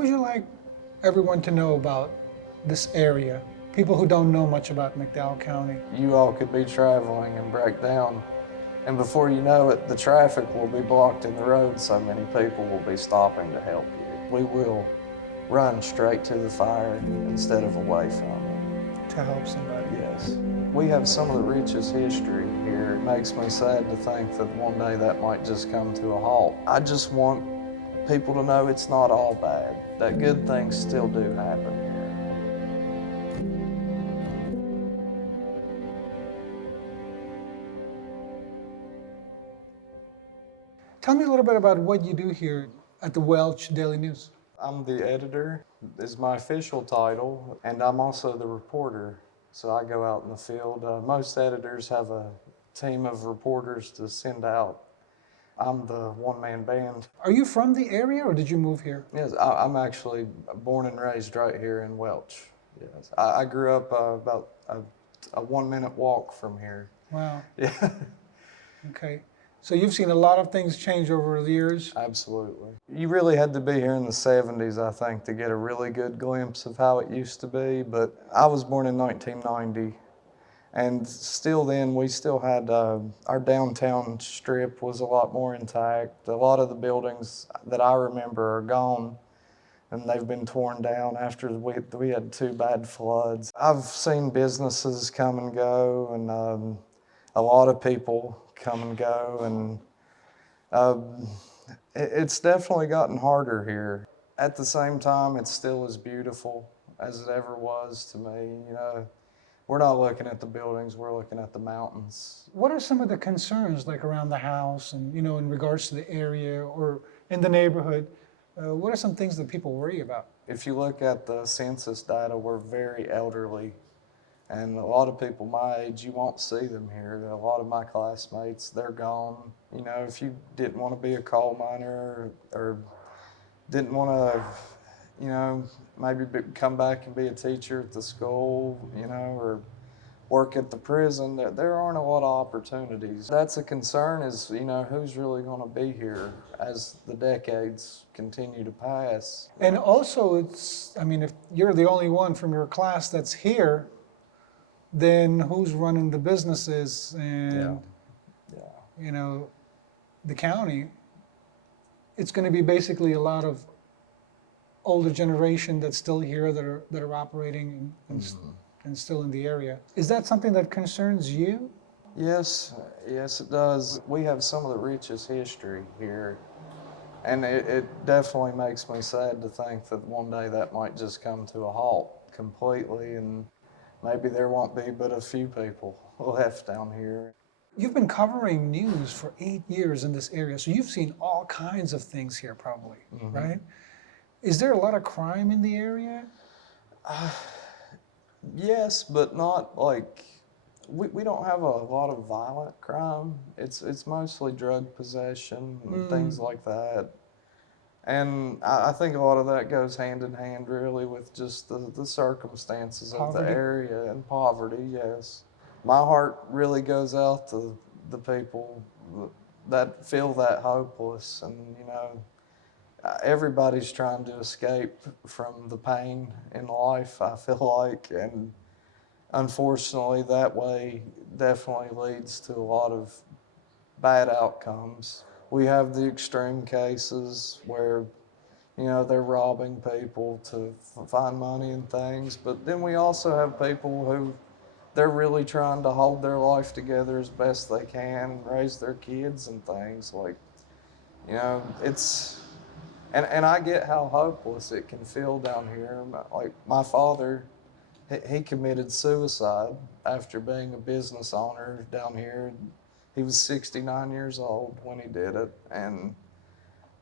would you like everyone to know about this area? People who don't know much about McDowell County. You all could be traveling and break down, and before you know it, the traffic will be blocked in the road, so many people will be stopping to help you. We will run straight to the fire instead of away from it. To help somebody. Yes. We have some of the richest history here. It makes me sad to think that one day that might just come to a halt. I just want people to know it's not all bad, that good things still do happen here. Tell me a little bit about what you do here at the Welch Daily News. I'm the editor, is my official title, and I'm also the reporter. So I go out in the field. Most editors have a team of reporters to send out. I'm the one-man band. Are you from the area or did you move here? Yes, I'm actually born and raised right here in Welch. Yes, I grew up about a 1-minute walk from here. Wow. Yeah. Okay. So you've seen a lot of things change over the years? Absolutely. You really had to be here in the 70s, I think, to get a really good glimpse of how it used to be. But I was born in 1990, and still then we still had our downtown strip was a lot more intact. A lot of the buildings that I remember are gone, and they've been torn down after we had 2 bad floods. I've seen businesses come and go, and a lot of people come and go, and it's definitely gotten harder here. At the same time, it's still as beautiful as it ever was to me. You know, we're not looking at the buildings, we're looking at the mountains. What are some of the concerns like around the house and, you know, in regards to the area or in the neighborhood? What are some things that people worry about? If you look at the census data, we're very elderly. And a lot of people my age, you won't see them here. A lot of my classmates, they're gone. You know, if you didn't want to be a coal miner or didn't want to, you know, maybe come back and be a teacher at the school, you know, or work at the prison, there aren't a lot of opportunities. That's a concern is, you know, who's really going to be here as the decades continue to pass. And also it's, I mean, if you're the only one from your class that's here, then who's running the businesses and, you know, the county? It's going to be basically a lot of older generation that's still here that are operating and still in the area. Is that something that concerns you? Yes, it does. We have some of the richest history here, and it definitely makes me sad to think that one day that might just come to a halt completely, and maybe there won't be but a few people left down here. You've been covering news for 8 years in this area, so you've seen all kinds of things here probably, right? Is there a lot of crime in the area? Yes, but not like, we don't have a lot of violent crime. It's mostly drug possession and things like that. And I think a lot of that goes hand in hand really with just the circumstances of the area and poverty, yes. My heart really goes out to the people that feel that hopeless, and you know, everybody's trying to escape from the pain in life, I feel like, and unfortunately that way definitely leads to a lot of bad outcomes. We have the extreme cases where, you know, they're robbing people to find money and things, but then we also have people who they're really trying to hold their life together as best they can and raise their kids and things. Like, you know, it's, and I get how hopeless it can feel down here. Like my father, he committed suicide after being a business owner down here. He was 69 years old when he did it, and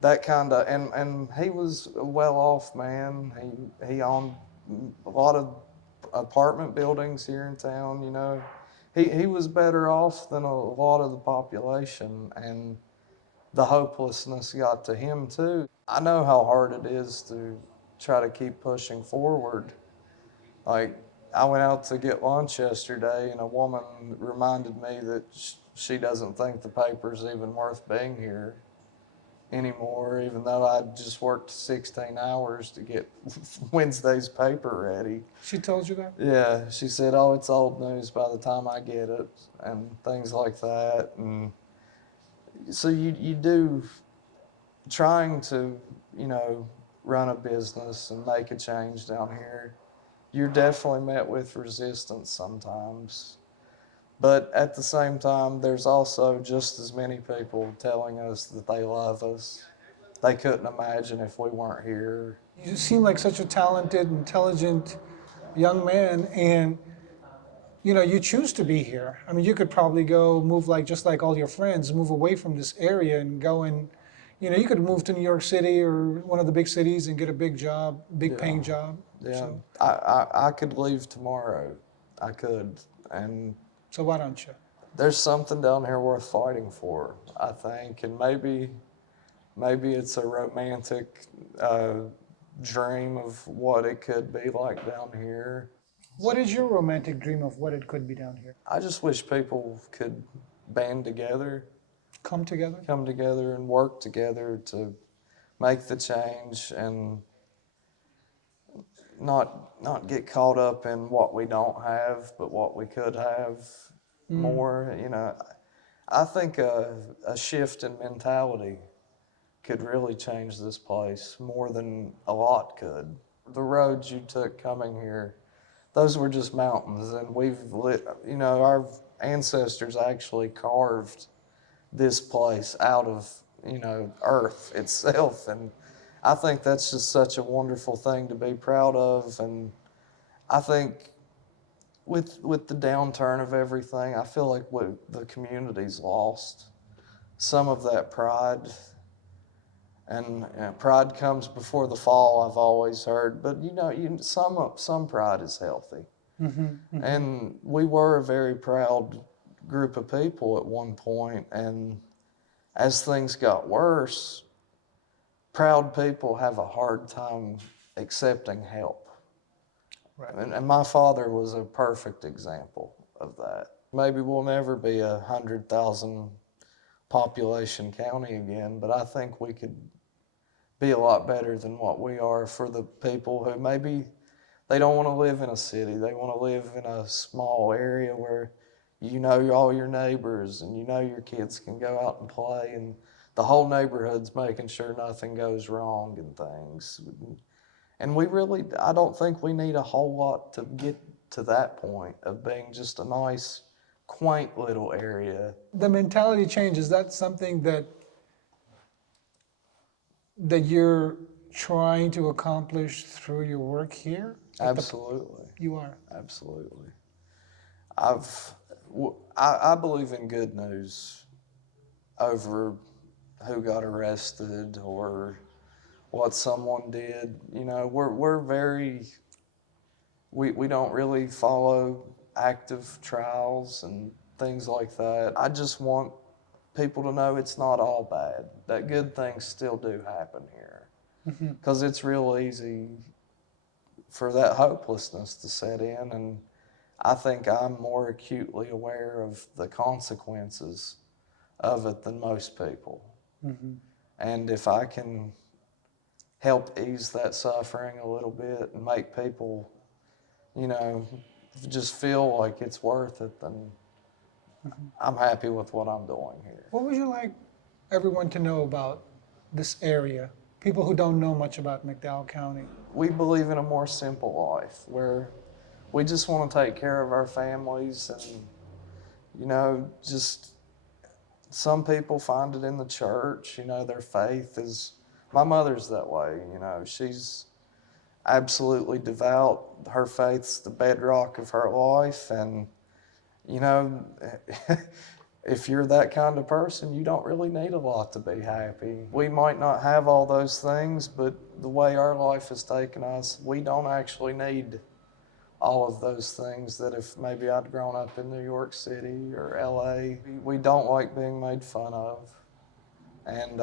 that kind of, and he was a well-off man. He owned a lot of apartment buildings here in town, you know. He was better off than a lot of the population, and the hopelessness got to him too. I know how hard it is to try to keep pushing forward. Like, I went out to get lunch yesterday, and a woman reminded me that she doesn't think the paper's even worth being here. anymore, even though I just worked 16 hours to get Wednesday's paper ready. She told you that? Yeah, she said, "Oh, it's old news by the time I get it," and things like that. And so you do trying to, you know, run a business and make a change down here. You're definitely met with resistance sometimes. But at the same time, there's also just as many people telling us that they love us. They couldn't imagine if we weren't here. You seem like such a talented, intelligent young man, and you know, you choose to be here. I mean, you could probably go move like just like all your friends, move away from this area and go and, you know, you could move to New York City or one of the big cities and get a big job, big paying job. Yeah, So, I could leave tomorrow. I could. And so why don't you? there's something down here worth fighting for, I think. And maybe it's a romantic dream of what it could be like down here. What is your romantic dream of what it could be down here? I just wish people could band together, Come together? come together and work together to make the change and not get caught up in what we don't have, but what we could have more. You know, I think a shift in mentality could really change this place more than a lot could. The roads you took coming here, those were just mountains, and you know, our ancestors actually carved this place out of, you know, earth itself. And I think that's just such a wonderful thing to be proud of. And I think with the downturn of everything, I feel like the community's lost some of that pride. And pride comes before the fall, I've always heard. But you know, some pride is healthy. And we were a very proud group of people at one point, and as things got worse, proud people have a hard time accepting help. Right. And my father was a perfect example of that. Maybe we'll never be 100,000 population county again, but I think we could be a lot better than what we are for the people who maybe they don't want to live in a city. They want to live in a small area where you know all your neighbors and you know your kids can go out and play, and the whole neighborhood's making sure nothing goes wrong and things. And I don't think we need a whole lot to get to that point of being just a nice, quaint little area. The mentality change, is that something that you're trying to accomplish through your work here? Absolutely. You are. Absolutely. I believe in good news over who got arrested or what someone did. You know, we don't really follow active trials and things like that. I just want people to know it's not all bad, that good things still do happen here. Because it's real easy for that hopelessness to set in, and I think I'm more acutely aware of the consequences of it than most people. And if I can help ease that suffering a little bit and make people, you know, just feel like it's worth it, then I'm happy with what I'm doing here. What would you like everyone to know about this area? People who don't know much about McDowell County. We believe in a more simple life where we just want to take care of our families, and, you know, just some people find it in the church. You know, their faith is, my mother's that way, you know, she's absolutely devout. Her faith's the bedrock of her life, and, you know, if you're that kind of person, you don't really need a lot to be happy. We might not have all those things, but the way our life has taken us, we don't actually need all of those things that if maybe I'd grown up in New York City or LA. We don't like being made fun of. And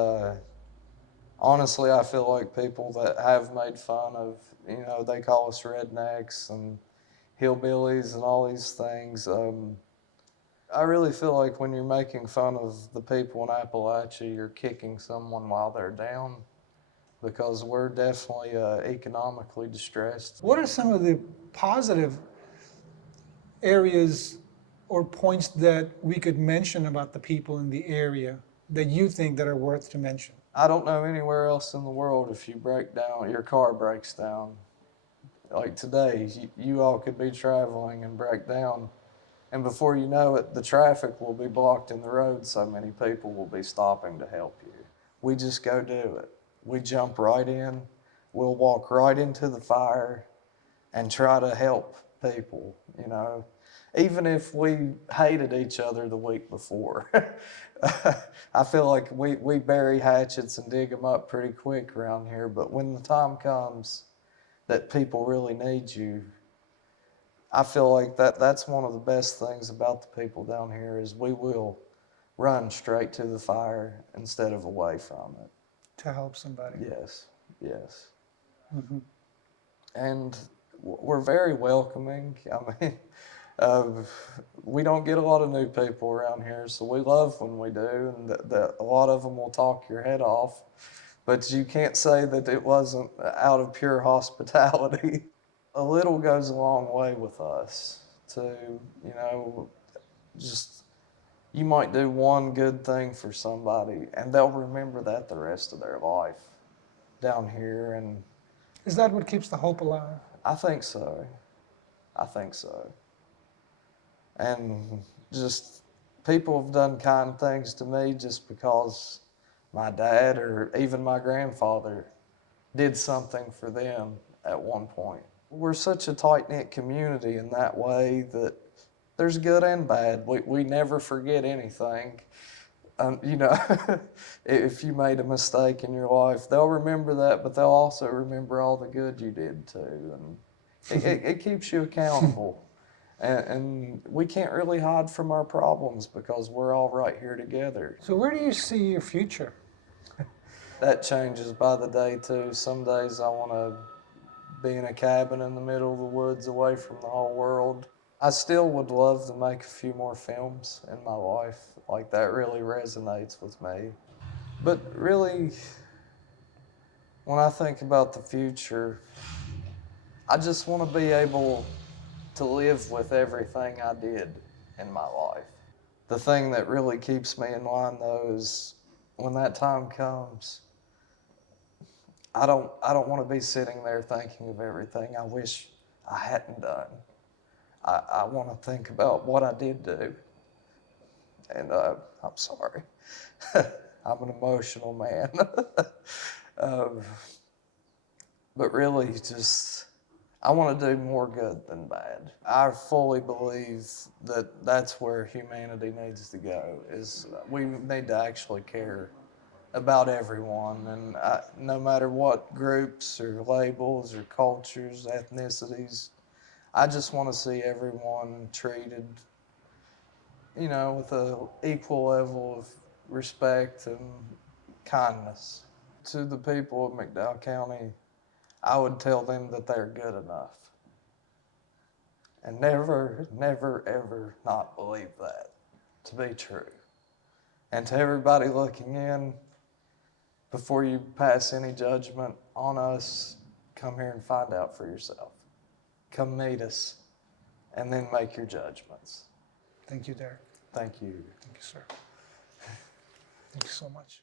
honestly, I feel like people that have made fun of, you know, they call us rednecks and hillbillies and all these things. I really feel like when you're making fun of the people in Appalachia, you're kicking someone while they're down, because we're definitely economically distressed. What are some of the positive areas or points that we could mention about the people in the area that you think that are worth to mention? I don't know anywhere else in the world, if you break down, your car breaks down. Like today, you all could be traveling and break down, and before you know it, the traffic will be blocked in the road, so many people will be stopping to help you. We just go do it. We jump right in, we'll walk right into the fire and try to help people, you know. Even if we hated each other the week before. I feel like we bury hatchets and dig them up pretty quick around here, but when the time comes that people really need you, I feel like that's one of the best things about the people down here is we will run straight to the fire instead of away from it. To help somebody. Yes, yes. Mm-hmm. And we're very welcoming. I mean, we don't get a lot of new people around here, so we love when we do, and that a lot of them will talk your head off, but you can't say that it wasn't out of pure hospitality. A little goes a long way with us to, you know, just, you might do one good thing for somebody and they'll remember that the rest of their life down here. And Is that what keeps the hope alive? I think so. I think so. And just people have done kind things to me just because my dad or even my grandfather did something for them at one point. We're such a tight-knit community in that way that there's good and bad. We never forget anything. You know, if you made a mistake in your life, they'll remember that, but they'll also remember all the good you did too. And it keeps you accountable. And we can't really hide from our problems because we're all right here together. So where do you see your future? That changes by the day too. Some days I want to be in a cabin in the middle of the woods away from the whole world. I still would love to make a few more films in my life. Like, that really resonates with me. But really, when I think about the future, I just want to be able to live with everything I did in my life. The thing that really keeps me in line though is when that time comes, I don't want to be sitting there thinking of everything I wish I hadn't done. I want to think about what I did do. And I'm sorry. I'm an emotional man. But really, just, I want to do more good than bad. I fully believe that that's where humanity needs to go, is we need to actually care about everyone, and no matter what groups or labels or cultures, ethnicities, I just want to see everyone treated, you know, with an equal level of respect and kindness. To the people of McDowell County, I would tell them that they're good enough. And never, never, ever not believe that to be true. And to everybody looking in, before you pass any judgment on us, come here and find out for yourself. Come meet us, and then make your judgments. Thank you, Derek. Thank you. Thank you, sir. Thank you so much.